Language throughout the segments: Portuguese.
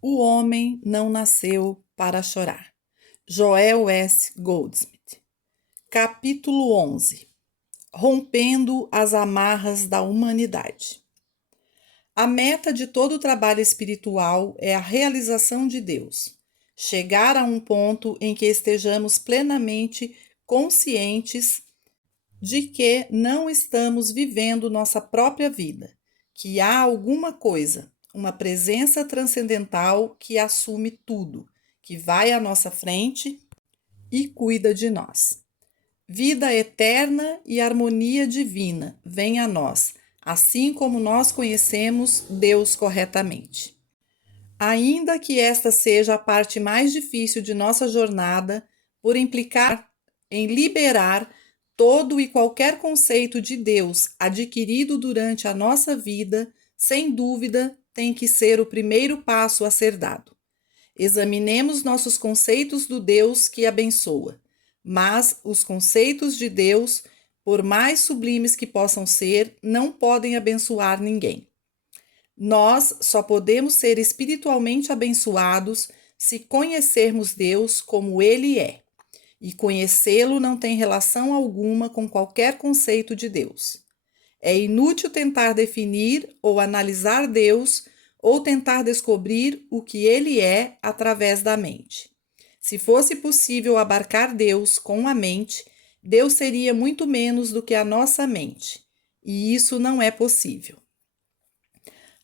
O homem não nasceu para chorar. Joel S. Goldsmith. Capítulo 11. Rompendo as amarras da humanidade. A meta de todo o trabalho espiritual é a realização de Deus. Chegar a um ponto em que estejamos plenamente conscientes de que não estamos vivendo nossa própria vida, que há alguma coisa, uma presença transcendental que assume tudo, que vai à nossa frente e cuida de nós. Vida eterna e harmonia divina vem a nós, assim como nós conhecemos Deus corretamente. Ainda que esta seja a parte mais difícil de nossa jornada, por implicar em liberar todo e qualquer conceito de Deus adquirido durante a nossa vida, sem dúvida, tem que ser o primeiro passo a ser dado. Examinemos nossos conceitos do Deus que abençoa, mas os conceitos de Deus, por mais sublimes que possam ser, não podem abençoar ninguém. Nós só podemos ser espiritualmente abençoados se conhecermos Deus como Ele é. E conhecê-lo não tem relação alguma com qualquer conceito de Deus. É inútil tentar definir ou analisar Deus ou tentar descobrir o que Ele é através da mente. Se fosse possível abarcar Deus com a mente, Deus seria muito menos do que a nossa mente. E isso não é possível.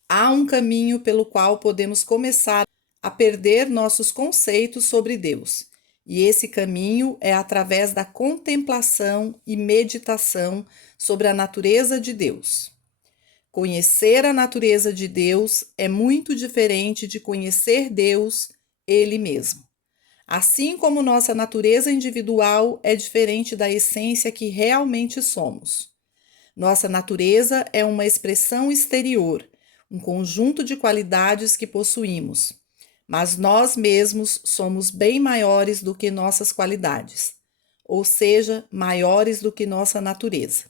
Há um caminho pelo qual podemos começar a perder nossos conceitos sobre Deus, e esse caminho é através da contemplação e meditação sobre a natureza de Deus. Conhecer a natureza de Deus é muito diferente de conhecer Deus, Ele mesmo. Assim como nossa natureza individual é diferente da essência que realmente somos. Nossa natureza é uma expressão exterior, um conjunto de qualidades que possuímos, mas nós mesmos somos bem maiores do que nossas qualidades, ou seja, maiores do que nossa natureza.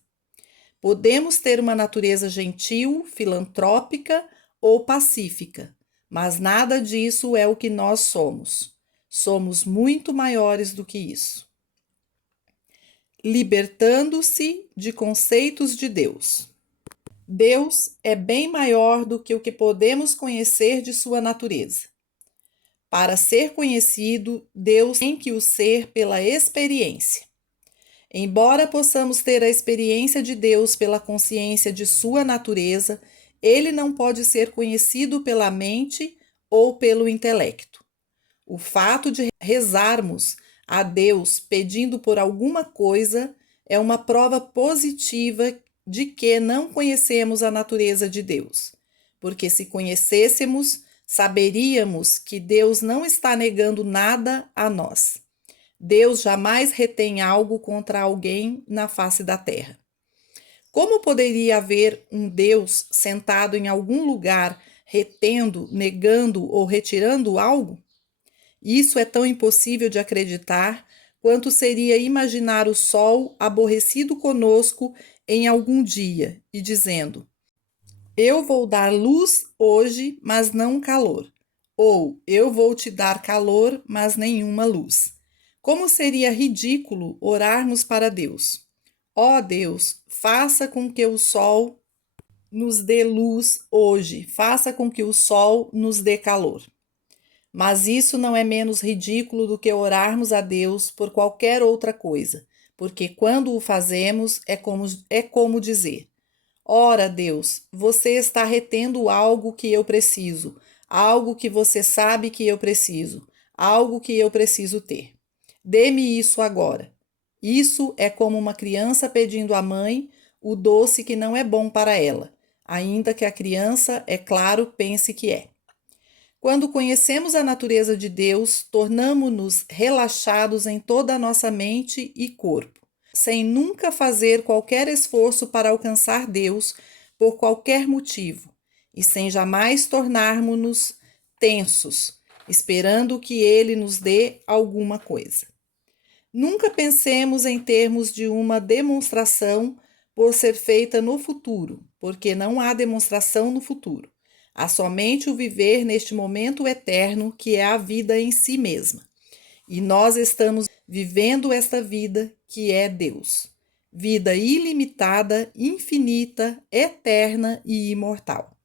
Podemos ter uma natureza gentil, filantrópica ou pacífica, mas nada disso é o que nós somos. Somos muito maiores do que isso. Libertando-se de conceitos de Deus. Deus é bem maior do que o que podemos conhecer de sua natureza. Para ser conhecido, Deus tem que o ser pela experiência. Embora possamos ter a experiência de Deus pela consciência de sua natureza, ele não pode ser conhecido pela mente ou pelo intelecto. O fato de rezarmos a Deus pedindo por alguma coisa é uma prova positiva de que não conhecemos a natureza de Deus, porque se conhecêssemos, saberíamos que Deus não está negando nada a nós. Deus jamais retém algo contra alguém na face da terra. Como poderia haver um Deus sentado em algum lugar retendo, negando ou retirando algo? Isso é tão impossível de acreditar quanto seria imaginar o sol aborrecido conosco em algum dia e dizendo: eu vou dar luz hoje, mas não calor. Ou eu vou te dar calor, mas nenhuma luz. Como seria ridículo orarmos para Deus. Ó Deus, faça com que o sol nos dê luz hoje, faça com que o sol nos dê calor. Mas isso não é menos ridículo do que orarmos a Deus por qualquer outra coisa, porque quando o fazemos é como dizer: ora, Deus, você está retendo algo que eu preciso, algo que você sabe que eu preciso, algo que eu preciso ter. Dê-me isso agora. Isso é como uma criança pedindo à mãe o doce que não é bom para ela, ainda que a criança, é claro, pense que é. Quando conhecemos a natureza de Deus, tornamo-nos relaxados em toda a nossa mente e corpo, sem nunca fazer qualquer esforço para alcançar Deus por qualquer motivo, e sem jamais tornarmos-nos tensos, esperando que Ele nos dê alguma coisa. Nunca pensemos em termos de uma demonstração por ser feita no futuro, porque não há demonstração no futuro. Há somente o viver neste momento eterno, que é a vida em si mesma. E nós estamos vivendo esta vida que é Deus. Vida ilimitada, infinita, eterna e imortal.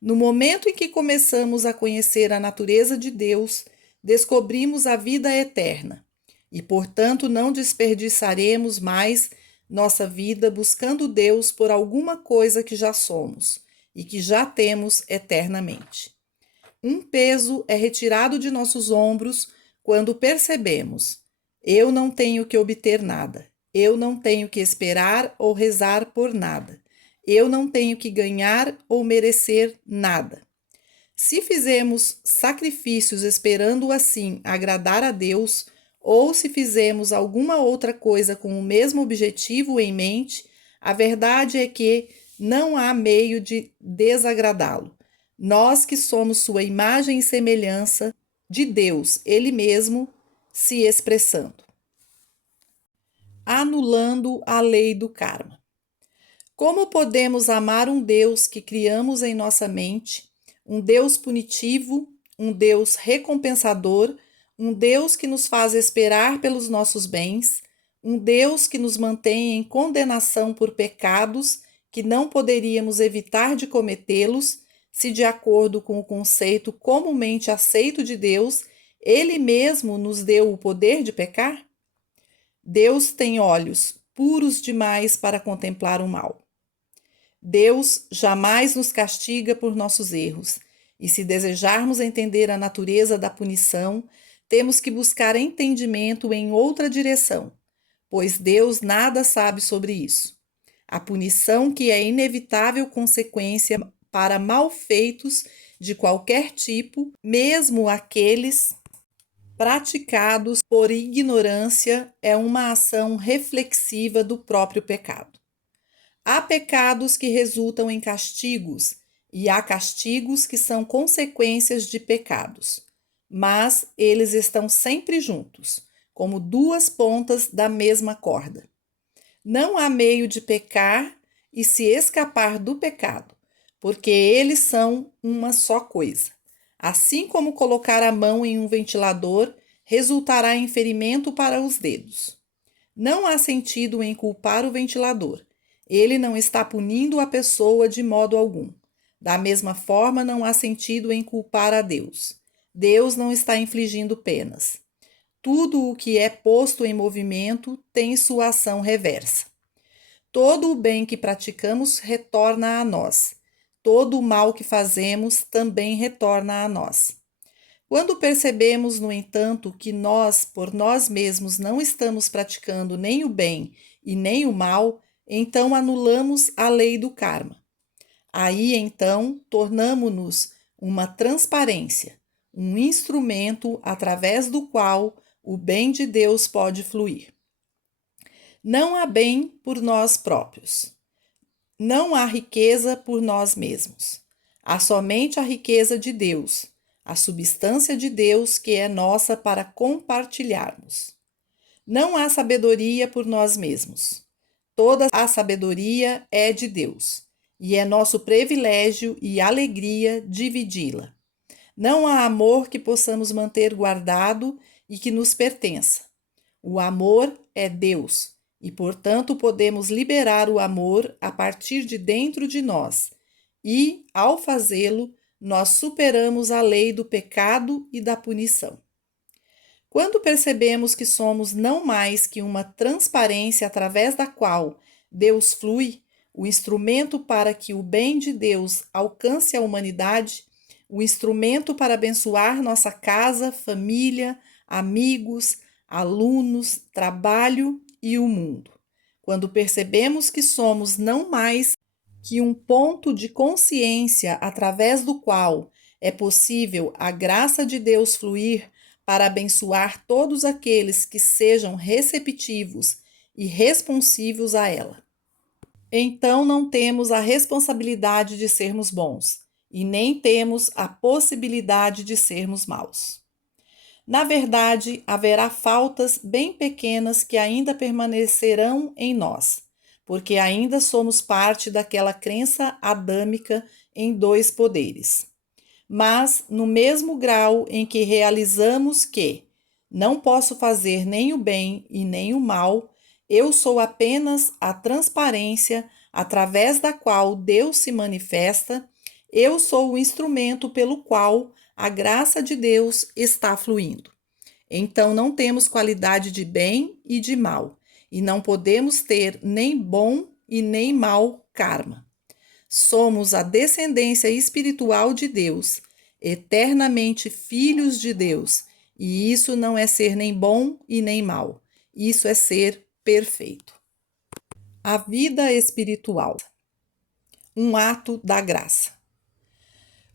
No momento em que começamos a conhecer a natureza de Deus, descobrimos a vida eterna e, portanto, não desperdiçaremos mais nossa vida buscando Deus por alguma coisa que já somos e que já temos eternamente. Um peso é retirado de nossos ombros quando percebemos: eu não tenho que obter nada, eu não tenho que esperar ou rezar por nada, eu não tenho que ganhar ou merecer nada. Se fizemos sacrifícios esperando assim agradar a Deus, ou se fizemos alguma outra coisa com o mesmo objetivo em mente, a verdade é que não há meio de desagradá-lo. Nós que somos sua imagem e semelhança de Deus, Ele mesmo se expressando. Anulando a lei do karma. Como podemos amar um Deus que criamos em nossa mente, um Deus punitivo, um Deus recompensador, um Deus que nos faz esperar pelos nossos bens, um Deus que nos mantém em condenação por pecados que não poderíamos evitar de cometê-los, se, de acordo com o conceito comumente aceito de Deus, Ele mesmo nos deu o poder de pecar? Deus tem olhos puros demais para contemplar o mal. Deus jamais nos castiga por nossos erros, e se desejarmos entender a natureza da punição, temos que buscar entendimento em outra direção, pois Deus nada sabe sobre isso. A punição que é inevitável consequência para malfeitos de qualquer tipo, mesmo aqueles praticados por ignorância, é uma ação reflexiva do próprio pecado. Há pecados que resultam em castigos e há castigos que são consequências de pecados, mas eles estão sempre juntos, como duas pontas da mesma corda. Não há meio de pecar e se escapar do pecado, porque eles são uma só coisa. Assim como colocar a mão em um ventilador resultará em ferimento para os dedos. Não há sentido em culpar o ventilador. Ele não está punindo a pessoa de modo algum. Da mesma forma, não há sentido em culpar a Deus. Deus não está infligindo penas. Tudo o que é posto em movimento tem sua ação reversa. Todo o bem que praticamos retorna a nós. Todo o mal que fazemos também retorna a nós. Quando percebemos, no entanto, que nós, por nós mesmos, não estamos praticando nem o bem e nem o mal, então anulamos a lei do karma. Aí, então, tornamo-nos uma transparência, um instrumento através do qual o bem de Deus pode fluir. Não há bem por nós próprios. Não há riqueza por nós mesmos. Há somente a riqueza de Deus, a substância de Deus que é nossa para compartilharmos. Não há sabedoria por nós mesmos. Toda a sabedoria é de Deus, e é nosso privilégio e alegria dividi-la. Não há amor que possamos manter guardado e que nos pertença. O amor é Deus, e portanto podemos liberar o amor a partir de dentro de nós, e, ao fazê-lo, nós superamos a lei do pecado e da punição. Quando percebemos que somos não mais que uma transparência através da qual Deus flui, o instrumento para que o bem de Deus alcance a humanidade, o instrumento para abençoar nossa casa, família, amigos, alunos, trabalho e o mundo. Quando percebemos que somos não mais que um ponto de consciência através do qual é possível a graça de Deus fluir para abençoar todos aqueles que sejam receptivos e responsivos a ela. Então não temos a responsabilidade de sermos bons e nem temos a possibilidade de sermos maus. Na verdade, haverá faltas bem pequenas que ainda permanecerão em nós, porque ainda somos parte daquela crença adâmica em dois poderes. Mas, no mesmo grau em que realizamos que não posso fazer nem o bem e nem o mal, eu sou apenas a transparência através da qual Deus se manifesta, eu sou o instrumento pelo qual a graça de Deus está fluindo. Então não temos qualidade de bem e de mal, e não podemos ter nem bom e nem mau karma. Somos a descendência espiritual de Deus, eternamente filhos de Deus, e isso não é ser nem bom e nem mal, isso é ser perfeito. A vida espiritual, um ato da graça.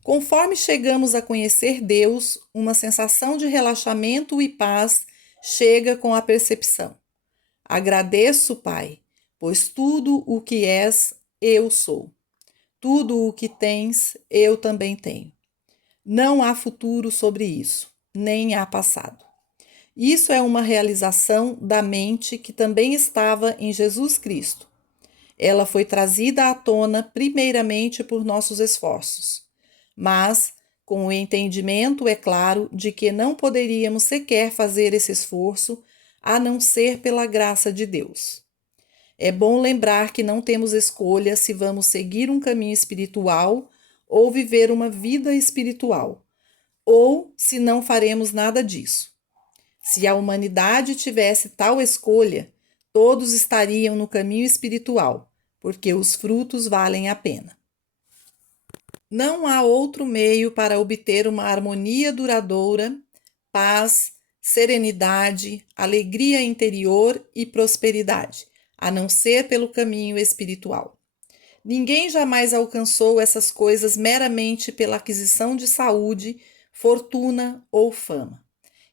Conforme chegamos a conhecer Deus, uma sensação de relaxamento e paz chega com a percepção. Agradeço, Pai, pois tudo o que és, eu sou. Tudo o que tens, eu também tenho. Não há futuro sobre isso, nem há passado. Isso é uma realização da mente que também estava em Jesus Cristo. Ela foi trazida à tona primeiramente por nossos esforços, mas com o entendimento, é claro, de que não poderíamos sequer fazer esse esforço a não ser pela graça de Deus. É bom lembrar que não temos escolha se vamos seguir um caminho espiritual ou viver uma vida espiritual, ou se não faremos nada disso. Se a humanidade tivesse tal escolha, todos estariam no caminho espiritual, porque os frutos valem a pena. Não há outro meio para obter uma harmonia duradoura, paz, serenidade, alegria interior e prosperidade, a não ser pelo caminho espiritual. Ninguém jamais alcançou essas coisas meramente pela aquisição de saúde, fortuna ou fama.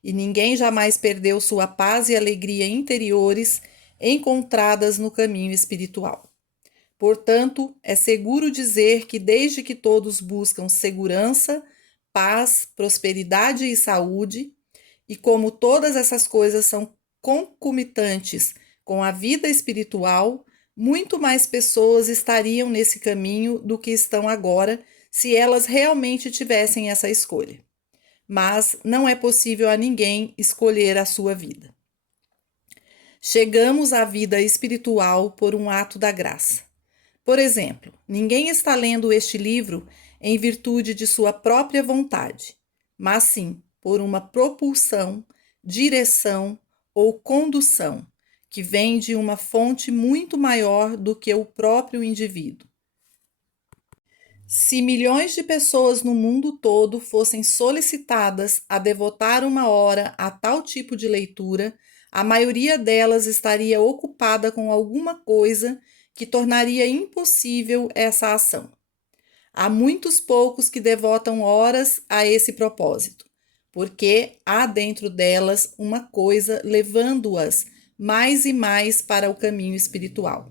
E ninguém jamais perdeu sua paz e alegria interiores encontradas no caminho espiritual. Portanto, é seguro dizer que desde que todos buscam segurança, paz, prosperidade e saúde, e como todas essas coisas são concomitantes com a vida espiritual, muito mais pessoas estariam nesse caminho do que estão agora se elas realmente tivessem essa escolha. Mas não é possível a ninguém escolher a sua vida. Chegamos à vida espiritual por um ato da graça. Por exemplo, ninguém está lendo este livro em virtude de sua própria vontade, mas sim por uma propulsão, direção ou condução que vem de uma fonte muito maior do que o próprio indivíduo. Se milhões de pessoas no mundo todo fossem solicitadas a devotar uma hora a tal tipo de leitura, a maioria delas estaria ocupada com alguma coisa que tornaria impossível essa ação. Há muitos poucos que devotam horas a esse propósito, porque há dentro delas uma coisa levando-as mais e mais para o caminho espiritual.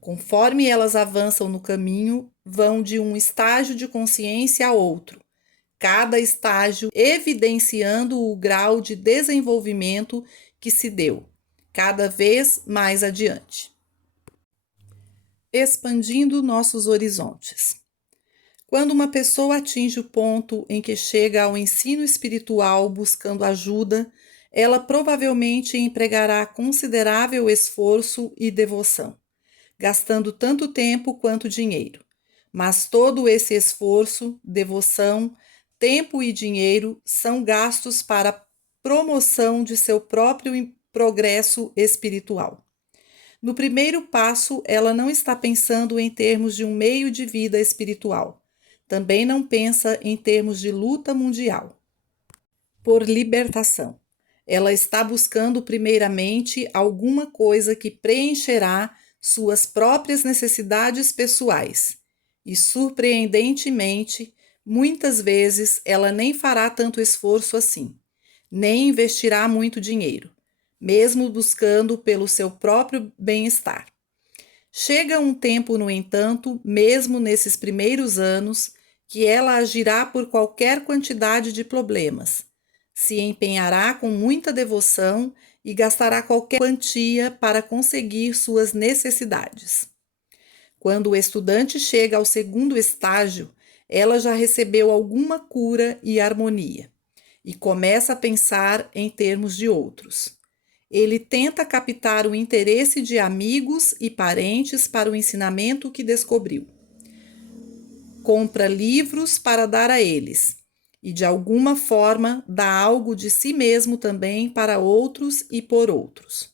Conforme elas avançam no caminho, vão de um estágio de consciência a outro, cada estágio evidenciando o grau de desenvolvimento que se deu, cada vez mais adiante. Expandindo nossos horizontes. Quando uma pessoa atinge o ponto em que chega ao ensino espiritual buscando ajuda, ela provavelmente empregará considerável esforço e devoção, gastando tanto tempo quanto dinheiro. Mas todo esse esforço, devoção, tempo e dinheiro são gastos para a promoção de seu próprio progresso espiritual. No primeiro passo, ela não está pensando em termos de um meio de vida espiritual. Também não pensa em termos de luta mundial por libertação. Ela está buscando primeiramente alguma coisa que preencherá suas próprias necessidades pessoais. E, surpreendentemente, muitas vezes ela nem fará tanto esforço assim, nem investirá muito dinheiro, mesmo buscando pelo seu próprio bem-estar. Chega um tempo, no entanto, mesmo nesses primeiros anos, que ela agirá por qualquer quantidade de problemas, se empenhará com muita devoção e gastará qualquer quantia para conseguir suas necessidades. Quando o estudante chega ao segundo estágio, ela já recebeu alguma cura e harmonia e começa a pensar em termos de outros. Ele tenta captar o interesse de amigos e parentes para o ensinamento que descobriu. Compra livros para dar a eles e, de alguma forma, dá algo de si mesmo também para outros e por outros.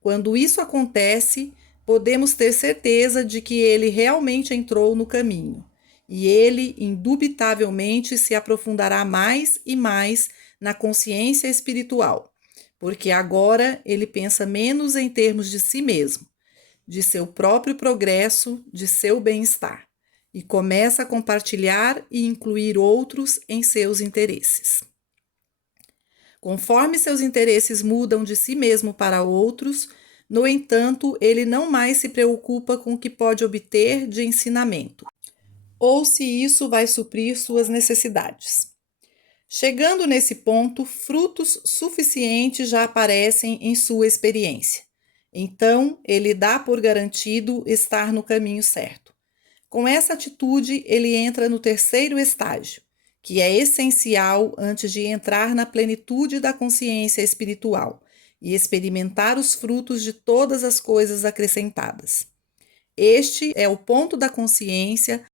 Quando isso acontece, podemos ter certeza de que ele realmente entrou no caminho e ele, indubitavelmente, se aprofundará mais e mais na consciência espiritual, porque agora ele pensa menos em termos de si mesmo, de seu próprio progresso, de seu bem-estar, e começa a compartilhar e incluir outros em seus interesses. Conforme seus interesses mudam de si mesmo para outros, no entanto, ele não mais se preocupa com o que pode obter de ensinamento, ou se isso vai suprir suas necessidades. Chegando nesse ponto, frutos suficientes já aparecem em sua experiência. Então, ele dá por garantido estar no caminho certo. Com essa atitude, ele entra no terceiro estágio, que é essencial antes de entrar na plenitude da consciência espiritual e experimentar os frutos de todas as coisas acrescentadas. Este é o ponto da consciência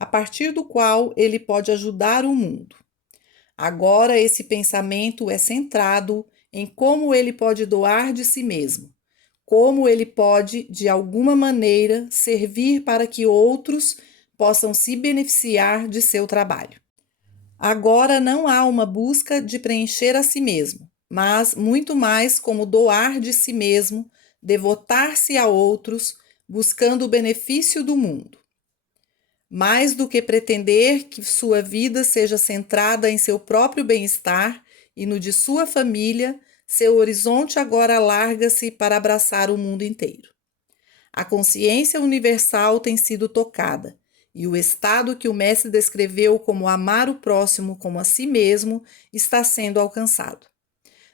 a partir do qual ele pode ajudar o mundo. Agora, esse pensamento é centrado em como ele pode doar de si mesmo, como ele pode, de alguma maneira, servir para que outros possam se beneficiar de seu trabalho. Agora não há uma busca de preencher a si mesmo, mas muito mais como doar de si mesmo, devotar-se a outros, buscando o benefício do mundo. Mais do que pretender que sua vida seja centrada em seu próprio bem-estar e no de sua família, seu horizonte agora alarga-se para abraçar o mundo inteiro. A consciência universal tem sido tocada, e o estado que o mestre descreveu como amar o próximo como a si mesmo está sendo alcançado.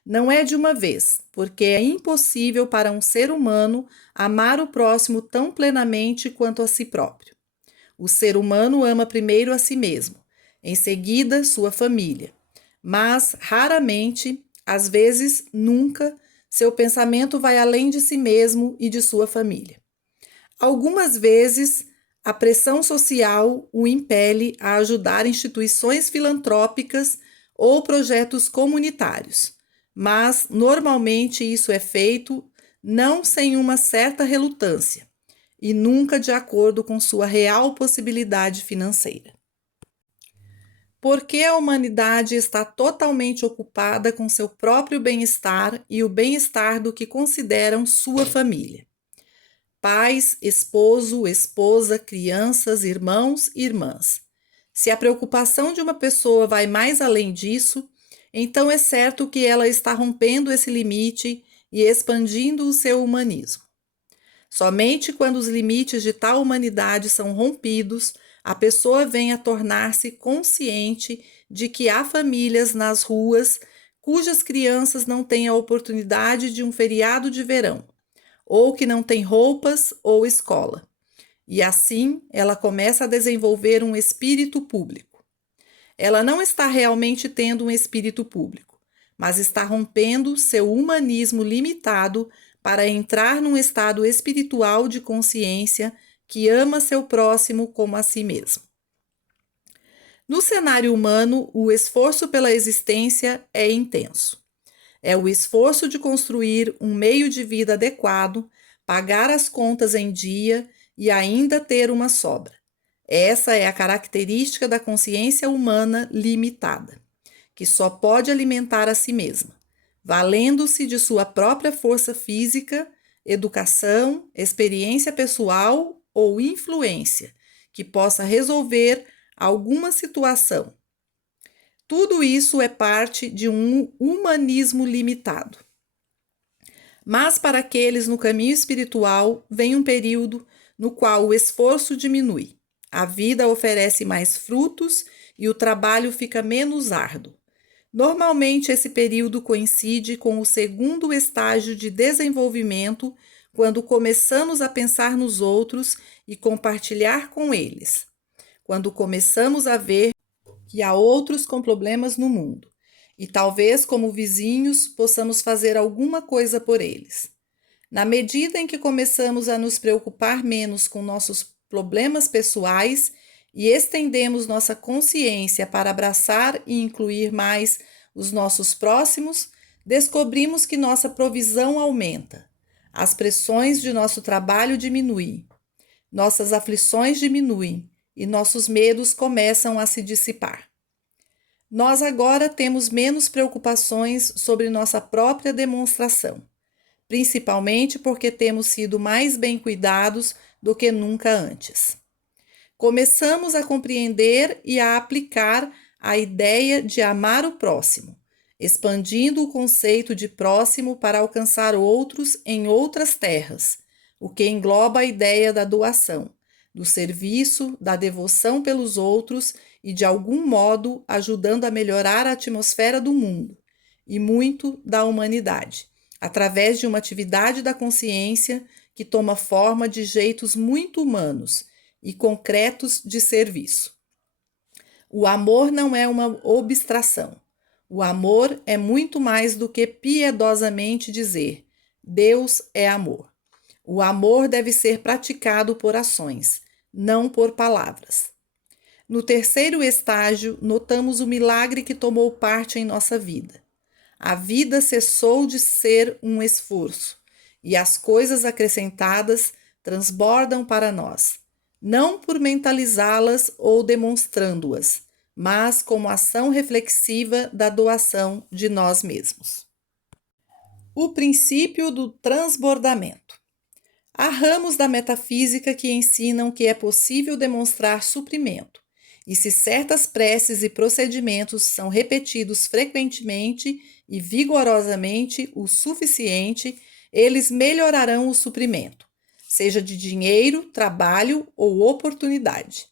Não é de uma vez, porque é impossível para um ser humano amar o próximo tão plenamente quanto a si próprio. O ser humano ama primeiro a si mesmo, em seguida sua família, mas raramente, às vezes nunca, seu pensamento vai além de si mesmo e de sua família. Algumas vezes, a pressão social o impele a ajudar instituições filantrópicas ou projetos comunitários, mas normalmente isso é feito não sem uma certa relutância e nunca de acordo com sua real possibilidade financeira. Porque a humanidade está totalmente ocupada com seu próprio bem-estar e o bem-estar do que consideram sua família. Pais, esposo, esposa, crianças, irmãos e irmãs. Se a preocupação de uma pessoa vai mais além disso, então é certo que ela está rompendo esse limite e expandindo o seu humanismo. Somente quando os limites de tal humanidade são rompidos, a pessoa vem a tornar-se consciente de que há famílias nas ruas cujas crianças não têm a oportunidade de um feriado de verão, ou que não têm roupas ou escola. E assim ela começa a desenvolver um espírito público. Ela não está realmente tendo um espírito público, mas está rompendo seu humanismo limitado para entrar num estado espiritual de consciência que ama seu próximo como a si mesmo. No cenário humano, o esforço pela existência é intenso. É o esforço de construir um meio de vida adequado, pagar as contas em dia e ainda ter uma sobra. Essa é a característica da consciência humana limitada, que só pode alimentar a si mesma, valendo-se de sua própria força física, educação, experiência pessoal ou influência, que possa resolver alguma situação. Tudo isso é parte de um humanismo limitado. Mas para aqueles no caminho espiritual, vem um período no qual o esforço diminui, a vida oferece mais frutos e o trabalho fica menos árduo. Normalmente, esse período coincide com o segundo estágio de desenvolvimento, quando começamos a pensar nos outros e compartilhar com eles. Quando começamos a ver que há outros com problemas no mundo e talvez, como vizinhos, possamos fazer alguma coisa por eles. Na medida em que começamos a nos preocupar menos com nossos problemas pessoais e estendemos nossa consciência para abraçar e incluir mais os nossos próximos, descobrimos que nossa provisão aumenta, as pressões de nosso trabalho diminuem, nossas aflições diminuem e nossos medos começam a se dissipar. Nós agora temos menos preocupações sobre nossa própria demonstração, principalmente porque temos sido mais bem cuidados do que nunca antes. Começamos a compreender e a aplicar a ideia de amar o próximo, expandindo o conceito de próximo para alcançar outros em outras terras, o que engloba a ideia da doação, do serviço, da devoção pelos outros e, de algum modo, ajudando a melhorar a atmosfera do mundo e muito da humanidade, através de uma atividade da consciência que toma forma de jeitos muito humanos e concretos de serviço. O amor não é uma abstração. O amor é muito mais do que piedosamente dizer: Deus é amor. O amor deve ser praticado por ações, não por palavras. No terceiro estágio, notamos o milagre que tomou parte em nossa vida. A vida cessou de ser um esforço e as coisas acrescentadas transbordam para nós, não por mentalizá-las ou demonstrando-as, mas como ação reflexiva da doação de nós mesmos. O princípio do transbordamento. Há ramos da metafísica que ensinam que é possível demonstrar suprimento, e se certas preces e procedimentos são repetidos frequentemente e vigorosamente o suficiente, eles melhorarão o suprimento, seja de dinheiro, trabalho ou oportunidade.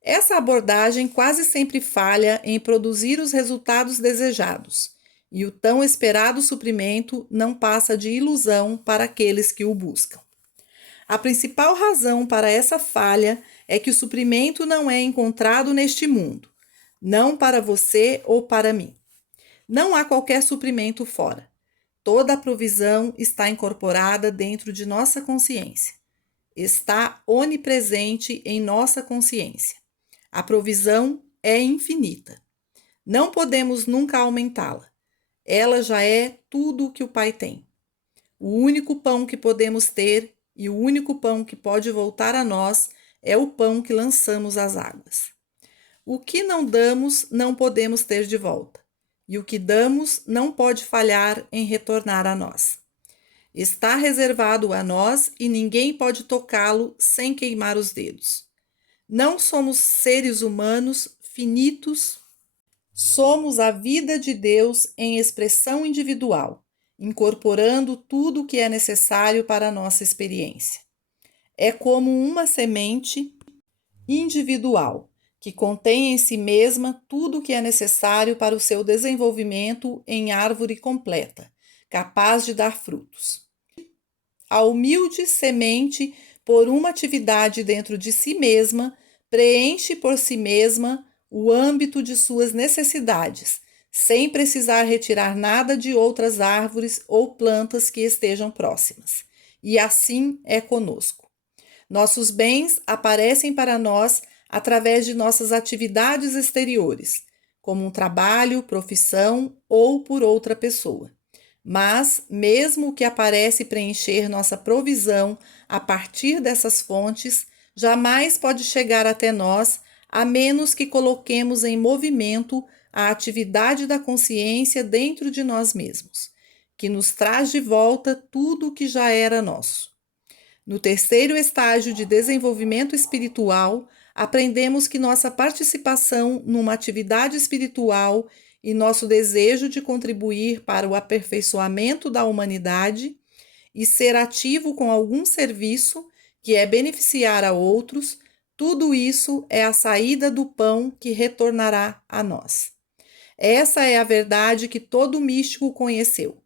Essa abordagem quase sempre falha em produzir os resultados desejados, e o tão esperado suprimento não passa de ilusão para aqueles que o buscam. A principal razão para essa falha é que o suprimento não é encontrado neste mundo, não para você ou para mim. Não há qualquer suprimento fora. Toda a provisão está incorporada dentro de nossa consciência. Está onipresente em nossa consciência. A provisão é infinita. Não podemos nunca aumentá-la. Ela já é tudo o que o Pai tem. O único pão que podemos ter e o único pão que pode voltar a nós é o pão que lançamos às águas. O que não damos, não podemos ter de volta, e o que damos não pode falhar em retornar a nós. Está reservado a nós e ninguém pode tocá-lo sem queimar os dedos. Não somos seres humanos finitos, somos a vida de Deus em expressão individual, incorporando tudo o que é necessário para a nossa experiência. É como uma semente individual, que contém em si mesma tudo o que é necessário para o seu desenvolvimento em árvore completa, capaz de dar frutos. A humilde semente, por uma atividade dentro de si mesma, preenche por si mesma o âmbito de suas necessidades, sem precisar retirar nada de outras árvores ou plantas que estejam próximas. E assim é conosco. Nossos bens aparecem para nós através de nossas atividades exteriores, como um trabalho, profissão ou por outra pessoa. Mas, mesmo o que aparece preencher nossa provisão a partir dessas fontes, jamais pode chegar até nós, a menos que coloquemos em movimento a atividade da consciência dentro de nós mesmos, que nos traz de volta tudo o que já era nosso. No terceiro estágio de desenvolvimento espiritual, aprendemos que nossa participação numa atividade espiritual e nosso desejo de contribuir para o aperfeiçoamento da humanidade e ser ativo com algum serviço que é beneficiar a outros, tudo isso é a saída do pão que retornará a nós. Essa é a verdade que todo místico conheceu.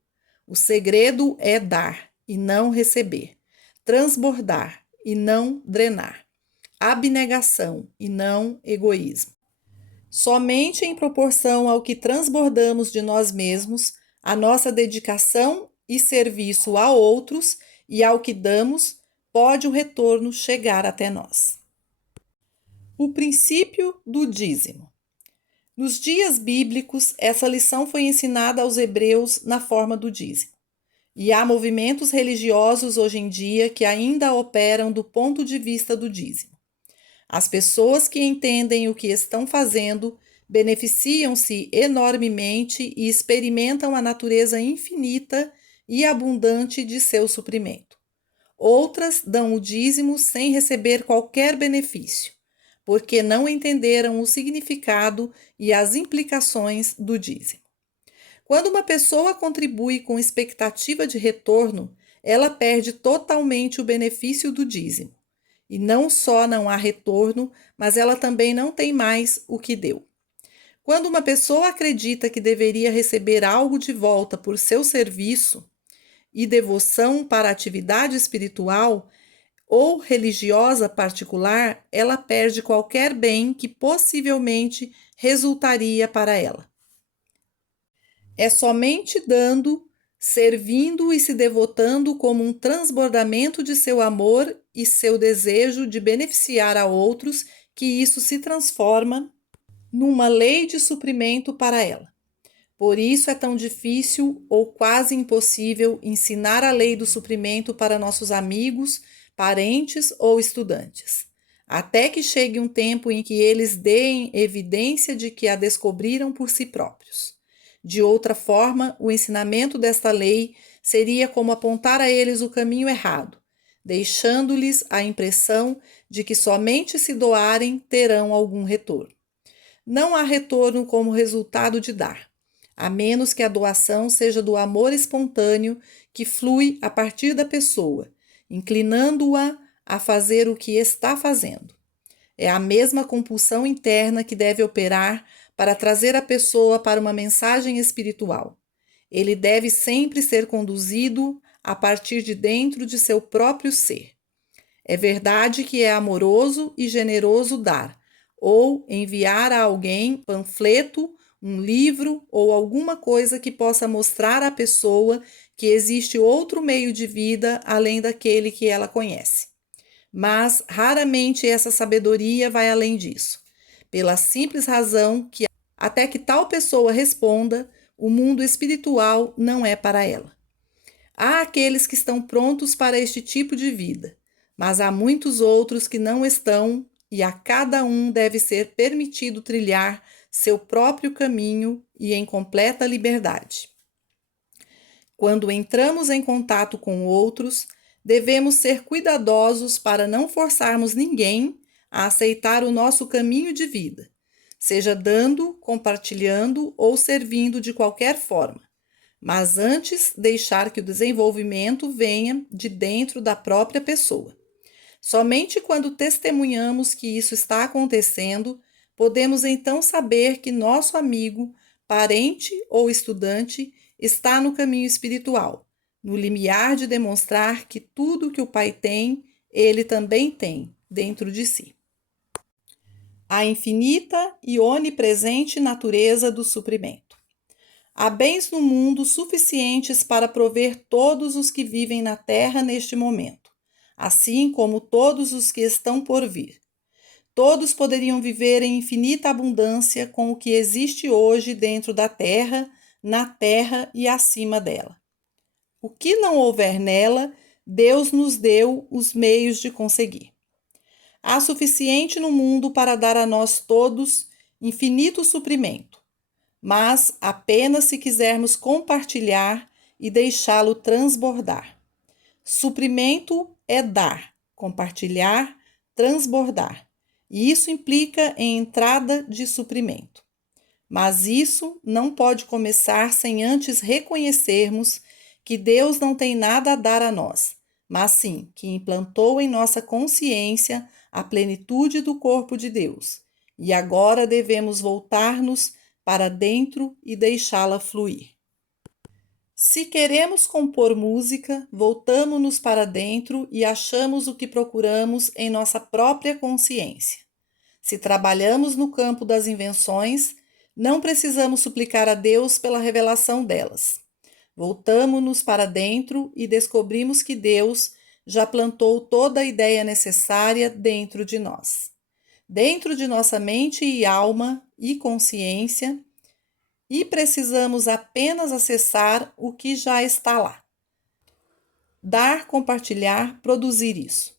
O segredo é dar e não receber, transbordar e não drenar, abnegação e não egoísmo. Somente em proporção ao que transbordamos de nós mesmos, a nossa dedicação e serviço a outros e ao que damos, pode o retorno chegar até nós. O princípio do dízimo. Nos dias bíblicos, essa lição foi ensinada aos hebreus na forma do dízimo. E há movimentos religiosos hoje em dia que ainda operam do ponto de vista do dízimo. As pessoas que entendem o que estão fazendo beneficiam-se enormemente e experimentam a natureza infinita e abundante de seu suprimento. Outras dão o dízimo sem receber qualquer benefício, porque não entenderam o significado e as implicações do dízimo. Quando uma pessoa contribui com expectativa de retorno, ela perde totalmente o benefício do dízimo. E não só não há retorno, mas ela também não tem mais o que deu. Quando uma pessoa acredita que deveria receber algo de volta por seu serviço e devoção para a atividade espiritual ou religiosa particular, ela perde qualquer bem que possivelmente resultaria para ela. É somente dando, servindo e se devotando como um transbordamento de seu amor e seu desejo de beneficiar a outros que isso se transforma numa lei de suprimento para ela. Por isso é tão difícil ou quase impossível ensinar a lei do suprimento para nossos amigos, parentes ou estudantes, até que chegue um tempo em que eles deem evidência de que a descobriram por si próprios. De outra forma, o ensinamento desta lei seria como apontar a eles o caminho errado, deixando-lhes a impressão de que somente se doarem terão algum retorno. Não há retorno como resultado de dar, a menos que a doação seja do amor espontâneo que flui a partir da pessoa, inclinando-a a fazer o que está fazendo. É a mesma compulsão interna que deve operar para trazer a pessoa para uma mensagem espiritual. Ele deve sempre ser conduzido a partir de dentro de seu próprio ser. É verdade que é amoroso e generoso dar, ou enviar a alguém um panfleto, um livro ou alguma coisa que possa mostrar à pessoa que existe outro meio de vida além daquele que ela conhece. Mas raramente essa sabedoria vai além disso, pela simples razão que, até que tal pessoa responda, o mundo espiritual não é para ela. Há aqueles que estão prontos para este tipo de vida, mas há muitos outros que não estão, e a cada um deve ser permitido trilhar seu próprio caminho e em completa liberdade. Quando entramos em contato com outros, devemos ser cuidadosos para não forçarmos ninguém a aceitar o nosso caminho de vida, seja dando, compartilhando ou servindo de qualquer forma, mas antes deixar que o desenvolvimento venha de dentro da própria pessoa. Somente quando testemunhamos que isso está acontecendo, podemos então saber que nosso amigo, parente ou estudante está no caminho espiritual, no limiar de demonstrar que tudo que o Pai tem, ele também tem dentro de si. A infinita e onipresente natureza do suprimento. Há bens no mundo suficientes para prover todos os que vivem na terra neste momento, assim como todos os que estão por vir. Todos poderiam viver em infinita abundância com o que existe hoje dentro da terra, na terra e acima dela. O que não houver nela, Deus nos deu os meios de conseguir. Há suficiente no mundo para dar a nós todos infinito suprimento, mas apenas se quisermos compartilhar e deixá-lo transbordar. Suprimento é dar, compartilhar, transbordar. E isso implica em entrada de suprimento. Mas isso não pode começar sem antes reconhecermos que Deus não tem nada a dar a nós, mas sim que implantou em nossa consciência a plenitude do corpo de Deus. E agora devemos voltar-nos para dentro e deixá-la fluir. Se queremos compor música, voltamo-nos para dentro e achamos o que procuramos em nossa própria consciência. Se trabalhamos no campo das invenções, não precisamos suplicar a Deus pela revelação delas. Voltamo-nos para dentro e descobrimos que Deus já plantou toda a ideia necessária dentro de nós. Dentro de nossa mente e alma e consciência, e precisamos apenas acessar o que já está lá. Dar, compartilhar, produzir isso.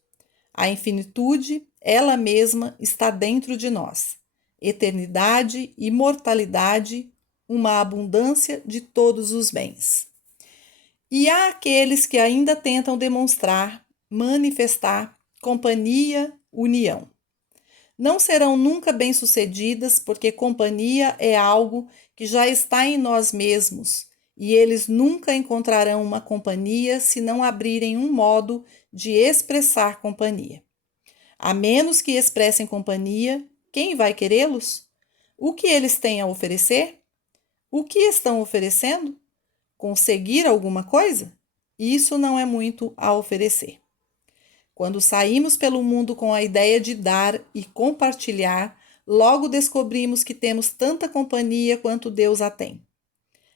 A infinitude, ela mesma, está dentro de nós. Eternidade, imortalidade, uma abundância de todos os bens. E há aqueles que ainda tentam demonstrar, manifestar companhia, união. Não serão nunca bem-sucedidas, porque companhia é algo que já está em nós mesmos, e eles nunca encontrarão uma companhia se não abrirem um modo de expressar companhia. A menos que expressem companhia, quem vai querê-los? O que eles têm a oferecer? O que estão oferecendo? Conseguir alguma coisa? Isso não é muito a oferecer. Quando saímos pelo mundo com a ideia de dar e compartilhar, logo descobrimos que temos tanta companhia quanto Deus a tem.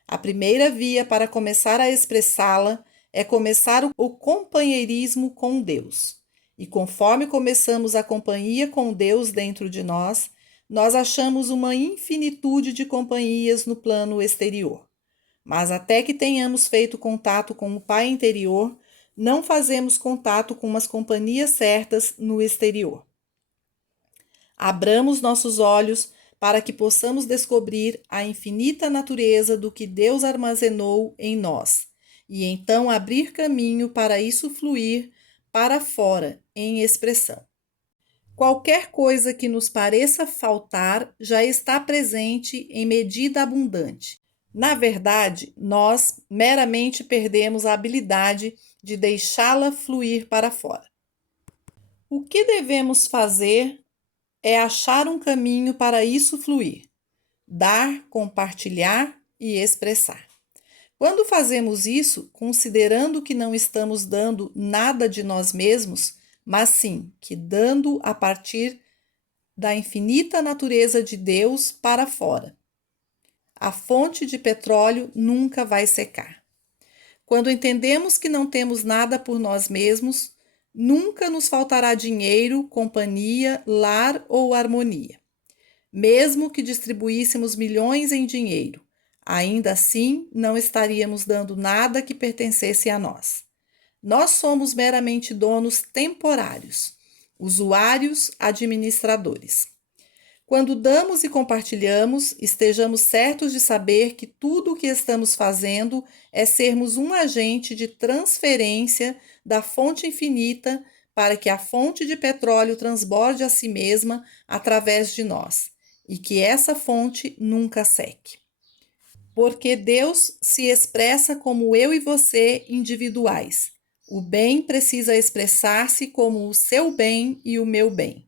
A primeira via para começar a expressá-la é começar o companheirismo com Deus. E conforme começamos a companhia com Deus dentro de nós, nós achamos uma infinitude de companhias no plano exterior. Mas até que tenhamos feito contato com o Pai interior, não fazemos contato com as companhias certas no exterior. Abramos nossos olhos para que possamos descobrir a infinita natureza do que Deus armazenou em nós, e então abrir caminho para isso fluir para fora em expressão. Qualquer coisa que nos pareça faltar já está presente em medida abundante. Na verdade, nós meramente perdemos a habilidade de deixá-la fluir para fora. O que devemos fazer é achar um caminho para isso fluir, dar, compartilhar e expressar. Quando fazemos isso, considerando que não estamos dando nada de nós mesmos, mas sim que dando a partir da infinita natureza de Deus para fora. A fonte de petróleo nunca vai secar. Quando entendemos que não temos nada por nós mesmos, nunca nos faltará dinheiro, companhia, lar ou harmonia. Mesmo que distribuíssemos milhões em dinheiro, ainda assim não estaríamos dando nada que pertencesse a nós. Nós somos meramente donos temporários, usuários administradores. Quando damos e compartilhamos, estejamos certos de saber que tudo o que estamos fazendo é sermos um agente de transferência da fonte infinita para que a fonte de petróleo transborde a si mesma através de nós e que essa fonte nunca seque. Porque Deus se expressa como eu e você individuais. O bem precisa expressar-se como o seu bem e o meu bem.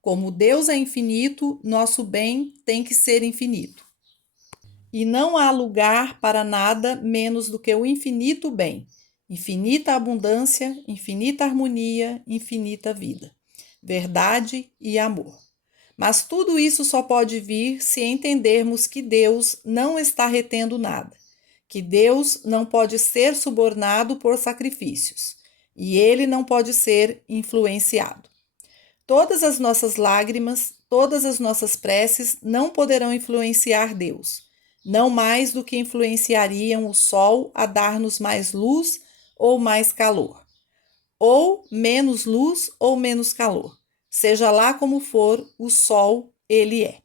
Como Deus é infinito, nosso bem tem que ser infinito. E não há lugar para nada menos do que o infinito bem, infinita abundância, infinita harmonia, infinita vida, verdade e amor. Mas tudo isso só pode vir se entendermos que Deus não está retendo nada, que Deus não pode ser subornado por sacrifícios, e ele não pode ser influenciado. Todas as nossas lágrimas, todas as nossas preces não poderão influenciar Deus, não mais do que influenciariam o sol a dar-nos mais luz ou mais calor, ou menos luz ou menos calor. Seja lá como for, o sol, ele é.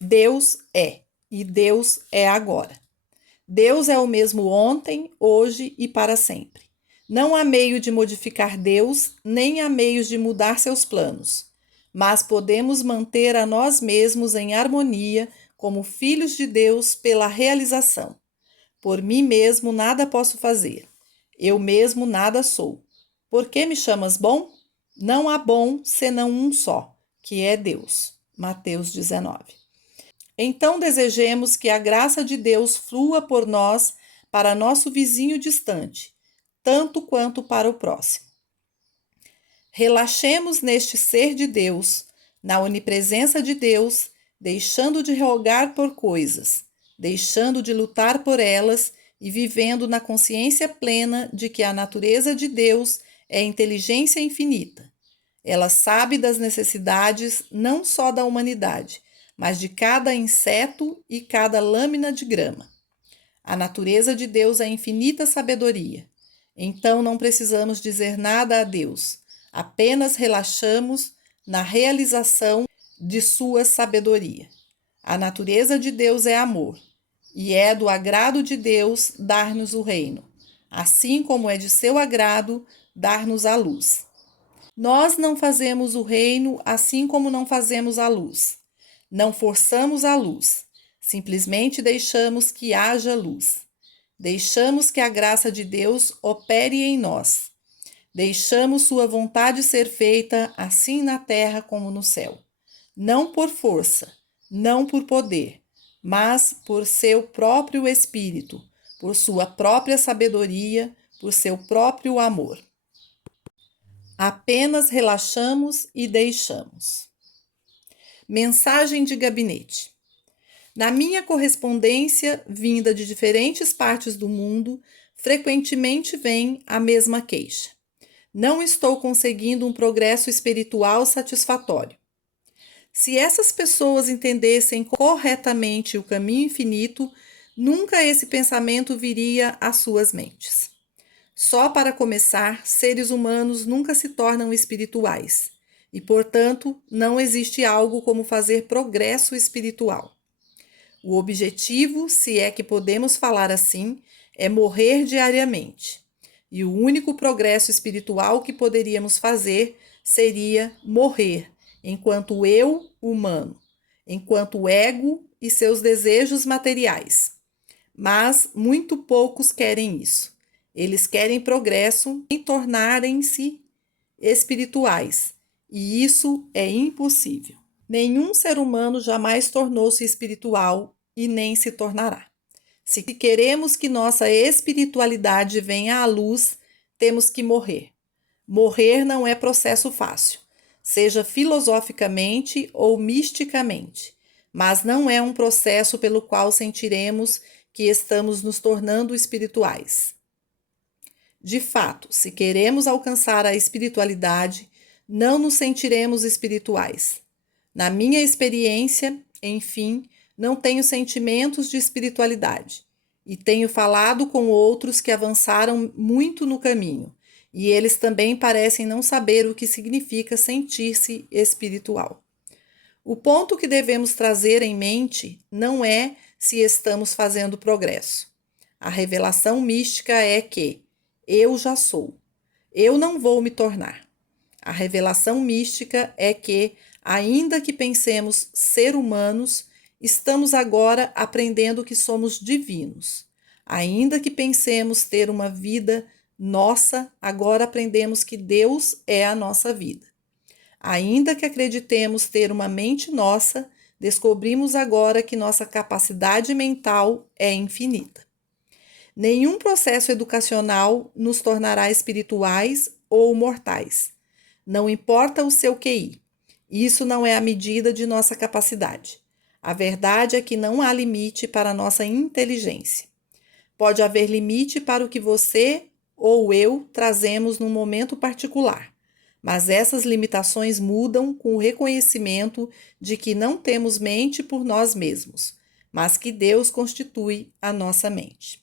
Deus é, e Deus é agora. Deus é o mesmo ontem, hoje e para sempre. Não há meio de modificar Deus, nem há meios de mudar seus planos, mas podemos manter a nós mesmos em harmonia como filhos de Deus pela realização. Por mim mesmo nada posso fazer, eu mesmo nada sou. Por que me chamas bom? Não há bom senão um só, que é Deus. Mateus 19. Então desejemos que a graça de Deus flua por nós para nosso vizinho distante, tanto quanto para o próximo. Relaxemos neste ser de Deus, na onipresença de Deus, deixando de rogar por coisas, deixando de lutar por elas e vivendo na consciência plena de que a natureza de Deus é inteligência infinita. Ela sabe das necessidades não só da humanidade, mas de cada inseto e cada lâmina de grama. A natureza de Deus é infinita sabedoria. Então não precisamos dizer nada a Deus, apenas relaxamos na realização de sua sabedoria. A natureza de Deus é amor, e é do agrado de Deus dar-nos o reino, assim como é de seu agrado dar-nos a luz. Nós não fazemos o reino assim como não fazemos a luz. Não forçamos a luz, simplesmente deixamos que haja luz. Deixamos que a graça de Deus opere em nós. Deixamos sua vontade ser feita assim na terra como no céu. Não por força, não por poder, mas por seu próprio espírito, por sua própria sabedoria, por seu próprio amor. Apenas relaxamos e deixamos. Mensagem de gabinete. Na minha correspondência, vinda de diferentes partes do mundo, frequentemente vem a mesma queixa. Não estou conseguindo um progresso espiritual satisfatório. Se essas pessoas entendessem corretamente o caminho infinito, nunca esse pensamento viria às suas mentes. Só para começar, seres humanos nunca se tornam espirituais e, portanto, não existe algo como fazer progresso espiritual. O objetivo, se é que podemos falar assim, é morrer diariamente. E o único progresso espiritual que poderíamos fazer seria morrer enquanto eu humano, enquanto ego e seus desejos materiais. Mas muito poucos querem isso. Eles querem progresso em tornarem-se espirituais, e isso é impossível. Nenhum ser humano jamais tornou-se espiritual e nem se tornará. Se queremos que nossa espiritualidade venha à luz, temos que morrer. Morrer não é processo fácil, seja filosoficamente ou misticamente, mas não é um processo pelo qual sentiremos que estamos nos tornando espirituais. De fato, se queremos alcançar a espiritualidade, não nos sentiremos espirituais. Na minha experiência, enfim, não tenho sentimentos de espiritualidade e tenho falado com outros que avançaram muito no caminho e eles também parecem não saber o que significa sentir-se espiritual. O ponto que devemos trazer em mente não é se estamos fazendo progresso. A revelação mística é que eu já sou. Eu não vou me tornar. A revelação mística é que, ainda que pensemos ser humanos, estamos agora aprendendo que somos divinos. Ainda que pensemos ter uma vida nossa, agora aprendemos que Deus é a nossa vida. Ainda que acreditemos ter uma mente nossa, descobrimos agora que nossa capacidade mental é infinita. Nenhum processo educacional nos tornará espirituais ou mortais. Não importa o seu QI. Isso não é a medida de nossa capacidade. A verdade é que não há limite para a nossa inteligência. Pode haver limite para o que você ou eu trazemos num momento particular, mas essas limitações mudam com o reconhecimento de que não temos mente por nós mesmos, mas que Deus constitui a nossa mente.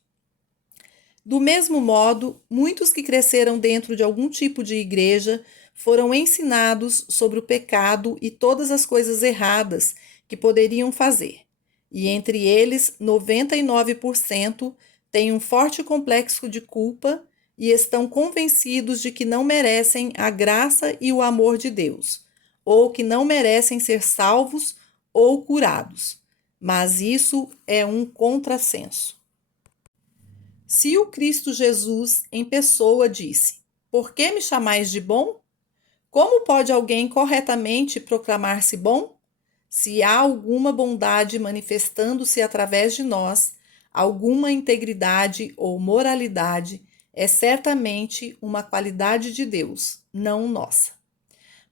Do mesmo modo, muitos que cresceram dentro de algum tipo de igreja foram ensinados sobre o pecado e todas as coisas erradas que poderiam fazer, e entre eles 99% têm um forte complexo de culpa e estão convencidos de que não merecem a graça e o amor de Deus, ou que não merecem ser salvos ou curados. Mas isso é um contrassenso. Se o Cristo Jesus em pessoa disse: "Por que me chamais de bom?", como pode alguém corretamente proclamar-se bom? Se há alguma bondade manifestando-se através de nós, alguma integridade ou moralidade, é certamente uma qualidade de Deus, não nossa.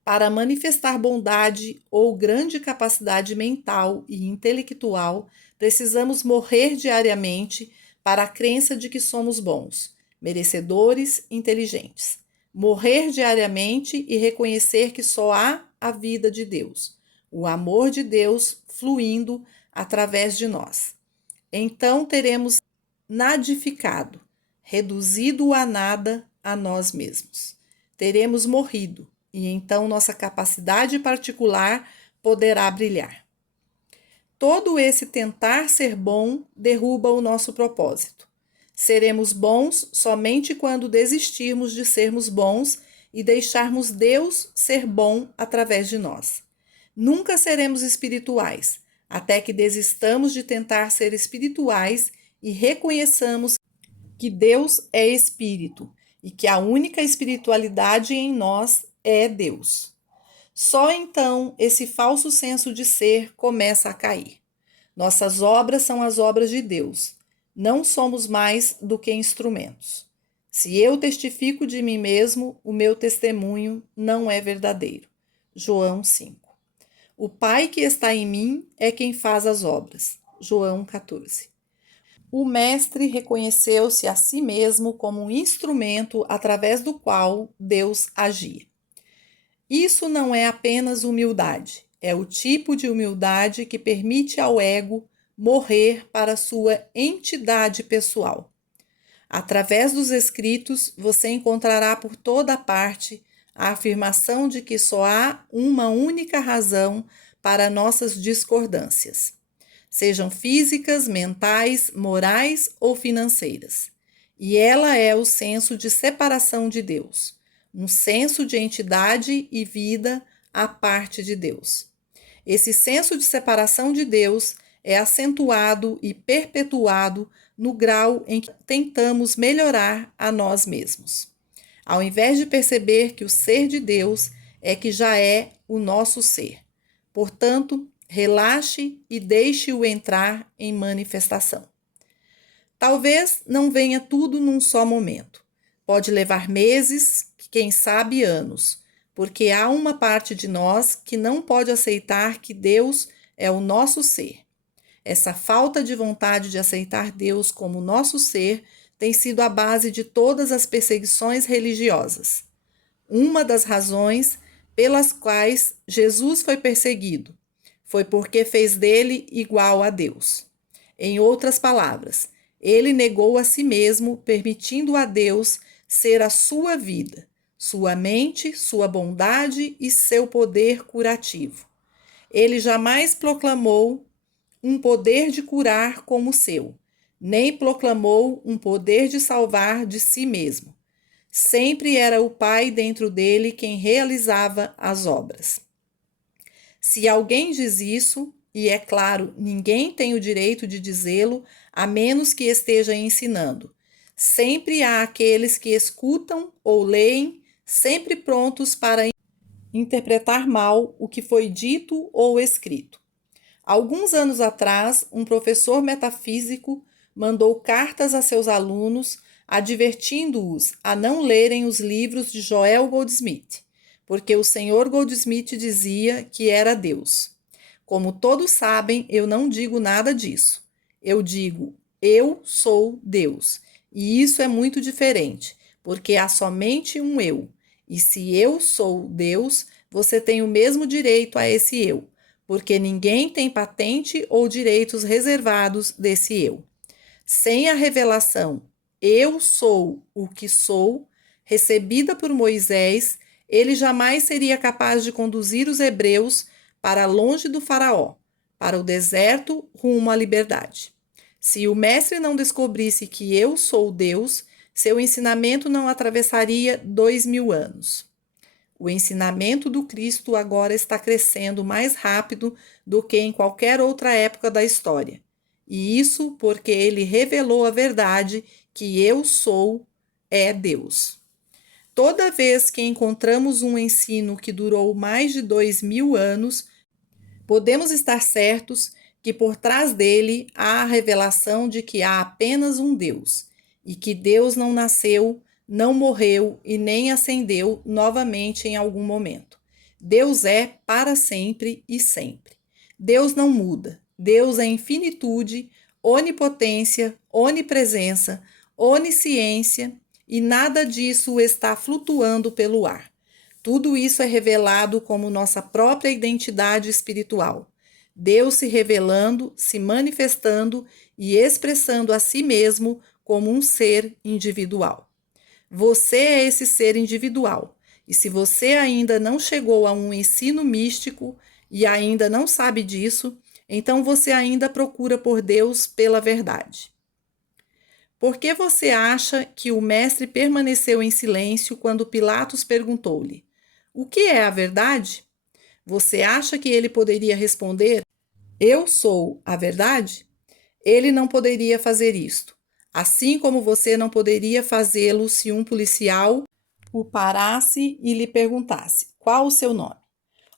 Para manifestar bondade ou grande capacidade mental e intelectual, precisamos morrer diariamente para a crença de que somos bons, merecedores, inteligentes. Morrer diariamente e reconhecer que só há a vida de Deus, o amor de Deus fluindo através de nós. Então teremos nadificado, reduzido a nada a nós mesmos. Teremos morrido, e então nossa capacidade particular poderá brilhar. Todo esse tentar ser bom derruba o nosso propósito. Seremos bons somente quando desistirmos de sermos bons e deixarmos Deus ser bom através de nós. Nunca seremos espirituais, até que desistamos de tentar ser espirituais e reconheçamos que Deus é espírito e que a única espiritualidade em nós é Deus. Só então esse falso senso de ser começa a cair. Nossas obras são as obras de Deus. Não somos mais do que instrumentos. Se eu testifico de mim mesmo, o meu testemunho não é verdadeiro. João 5. O Pai que está em mim é quem faz as obras. João 14. O mestre reconheceu-se a si mesmo como um instrumento através do qual Deus agia. Isso não é apenas humildade, é o tipo de humildade que permite ao ego morrer para sua entidade pessoal. Através dos escritos, você encontrará por toda parte a afirmação de que só há uma única razão para nossas discordâncias, sejam físicas, mentais, morais ou financeiras. E ela é o senso de separação de Deus, um senso de entidade e vida à parte de Deus. Esse senso de separação de Deus é acentuado e perpetuado no grau em que tentamos melhorar a nós mesmos, ao invés de perceber que o ser de Deus é que já é o nosso ser. Portanto, relaxe e deixe-o entrar em manifestação. Talvez não venha tudo num só momento. Pode levar meses, quem sabe anos, porque há uma parte de nós que não pode aceitar que Deus é o nosso ser. Essa falta de vontade de aceitar Deus como nosso ser tem sido a base de todas as perseguições religiosas. Uma das razões pelas quais Jesus foi perseguido foi porque fez dele igual a Deus. Em outras palavras, ele negou a si mesmo, permitindo a Deus ser a sua vida, sua mente, sua bondade e seu poder curativo. Ele jamais proclamou um poder de curar como o seu, nem proclamou um poder de salvar de si mesmo. Sempre era o Pai dentro dele quem realizava as obras. Se alguém diz isso, e é claro, ninguém tem o direito de dizê-lo a menos que esteja ensinando. Sempre há aqueles que escutam ou leem, sempre prontos para interpretar mal o que foi dito ou escrito. Alguns anos atrás, um professor metafísico mandou cartas a seus alunos advertindo-os a não lerem os livros de Joel Goldsmith, porque o Sr. Goldsmith dizia que era Deus. Como todos sabem, eu não digo nada disso. Eu digo, eu sou Deus. E isso é muito diferente, porque há somente um eu. E se eu sou Deus, você tem o mesmo direito a esse eu, porque ninguém tem patente ou direitos reservados desse eu. Sem a revelação, eu sou o que sou, recebida por Moisés, ele jamais seria capaz de conduzir os hebreus para longe do faraó, para o deserto rumo à liberdade. Se o mestre não descobrisse que eu sou Deus, seu ensinamento não atravessaria 2000 anos. O ensinamento do Cristo agora está crescendo mais rápido do que em qualquer outra época da história. E isso porque ele revelou a verdade que eu sou é Deus. Toda vez que encontramos um ensino que durou mais de 2000 anos, Podemos estar certos que por trás dele há a revelação de que há apenas um Deus e que Deus não nasceu, não morreu e nem ascendeu novamente em algum momento. Deus é para sempre e sempre. Deus não muda. Deus é infinitude, onipotência, onipresença, onisciência e nada disso está flutuando pelo ar. Tudo isso é revelado como nossa própria identidade espiritual. Deus se revelando, se manifestando e expressando a si mesmo como um ser individual. Você é esse ser individual. E se você ainda não chegou a um ensino místico e ainda não sabe disso, então você ainda procura por Deus pela verdade. Por que você acha que o mestre permaneceu em silêncio quando Pilatos perguntou-lhe: o que é a verdade? Você acha que ele poderia responder: eu sou a verdade? Ele não poderia fazer isto. Assim como você não poderia fazê-lo se um policial o parasse e lhe perguntasse: qual o seu nome?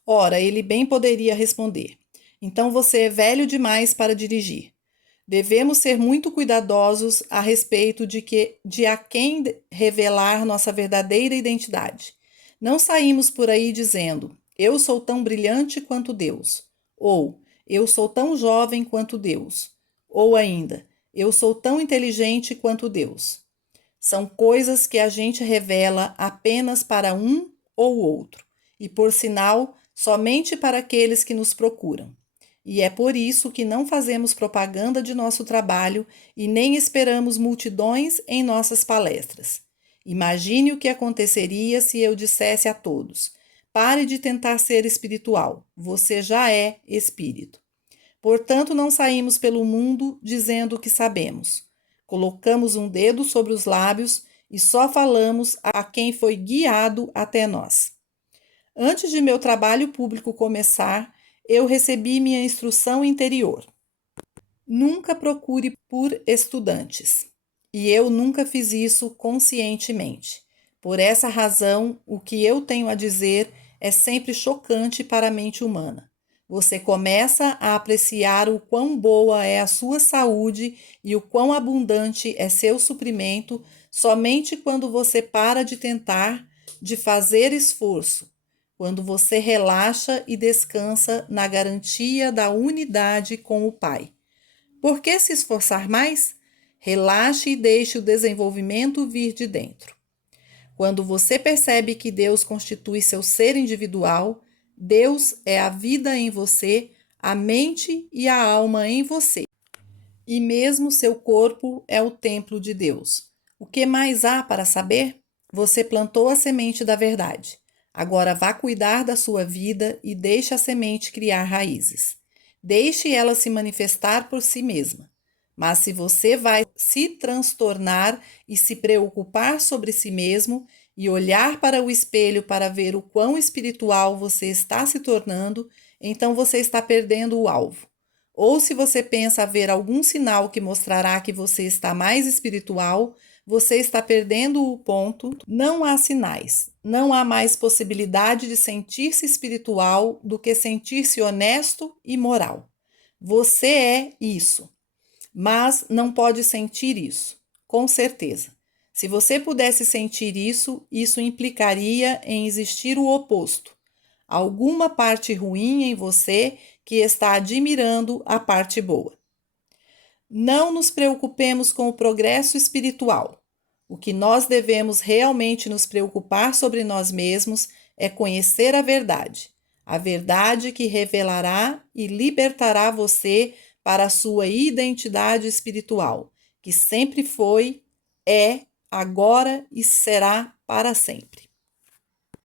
Ora, ele bem poderia responder: então você é velho demais para dirigir. Devemos ser muito cuidadosos a respeito de a quem revelar nossa verdadeira identidade. Não saímos por aí dizendo: eu sou tão brilhante quanto Deus, ou eu sou tão jovem quanto Deus, ou ainda, eu sou tão inteligente quanto Deus. São coisas que a gente revela apenas para um ou outro, e por sinal, somente para aqueles que nos procuram. E é por isso que não fazemos propaganda de nosso trabalho e nem esperamos multidões em nossas palestras. Imagine o que aconteceria se eu dissesse a todos: pare de tentar ser espiritual, você já é espírito. Portanto, não saímos pelo mundo dizendo o que sabemos. Colocamos um dedo sobre os lábios e só falamos a quem foi guiado até nós. Antes de meu trabalho público começar, eu recebi minha instrução interior. Nunca procure por estudantes. E eu nunca fiz isso conscientemente. Por essa razão, o que eu tenho a dizer é sempre chocante para a mente humana. Você começa a apreciar o quão boa é a sua saúde e o quão abundante é seu suprimento somente quando você para de tentar, de fazer esforço, quando você relaxa e descansa na garantia da unidade com o Pai. Por que se esforçar mais? Relaxe e deixe o desenvolvimento vir de dentro. Quando você percebe que Deus constitui seu ser individual, Deus é a vida em você, a mente e a alma em você. E mesmo seu corpo é o templo de Deus. O que mais há para saber? Você plantou a semente da verdade. Agora vá cuidar da sua vida e deixe a semente criar raízes. Deixe ela se manifestar por si mesma. Mas se você vai se transtornar e se preocupar sobre si mesmo e olhar para o espelho para ver o quão espiritual você está se tornando, então você está perdendo o alvo. Ou se você pensa haver algum sinal que mostrará que você está mais espiritual, você está perdendo o ponto. Não há sinais. Não há mais possibilidade de sentir-se espiritual do que sentir-se honesto e moral. Você é isso, mas não pode sentir isso, com certeza. Se você pudesse sentir isso, isso implicaria em existir o oposto. Alguma parte ruim em você que está admirando a parte boa. Não nos preocupemos com o progresso espiritual. O que nós devemos realmente nos preocupar sobre nós mesmos é conhecer a verdade que revelará e libertará você para a sua identidade espiritual, que sempre foi, é, agora e será para sempre.